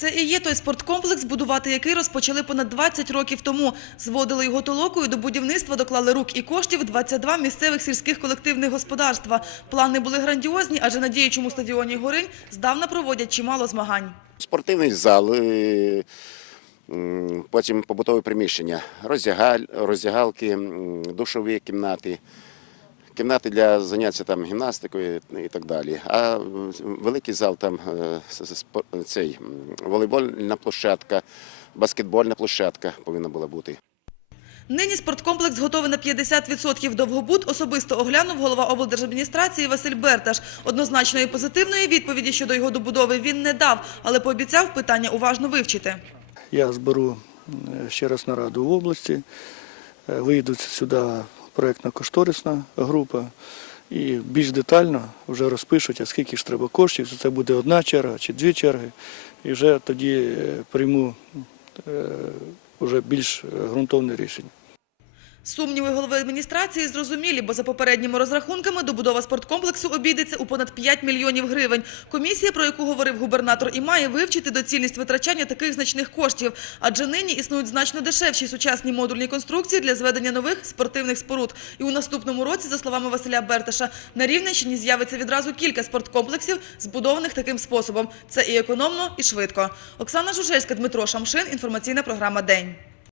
Це і є той спорткомплекс, будувати який розпочали понад 20 років тому. Зводили його толокою, до будівництва доклали рук і коштів 22 місцевих сільських колективних господарства. Плани були грандіозні, адже на діючому стадіоні Горинь здавна проводять чимало змагань. Спортивний зал, е, потім побутові приміщення, роздягалки, душові кімнати, кімнати для заняття там гімнастикою і так далі. А великий зал там е, цей волейбольна площадка, баскетбольна площадка повинна була бути. Нині спорткомплекс готовий на 50%. Довгобуд особисто оглянув голова облдержадміністрації Василь Берташ. Однозначної позитивної відповіді щодо його добудови він не дав, але пообіцяв питання уважно вивчити. Я зберу е, ще раз нараду в області, е, вийдуть сюди проєктно-кошторисна група і більш детально вже розпишуть, а скільки ж треба коштів, це буде одна черга чи дві черги. І вже тоді е, прийму е, вже більш е, ґрунтовне рішення. Сумніви голови адміністрації зрозумілі, бо за попередніми розрахунками добудова спорткомплексу обійдеться у понад 5 мільйонів гривень. Комісія, про яку говорив губернатор, і має вивчити доцільність витрачання таких значних коштів, адже нині існують значно дешевші сучасні модульні конструкції для зведення нових спортивних споруд. І у наступному році, за словами Василя Берташа, на Рівненщині з'явиться відразу кілька спорткомплексів, збудованих таким способом. Це і економно, і швидко. Оксана Жужельська, Дмитро Шамшин. Інформаційна програма День.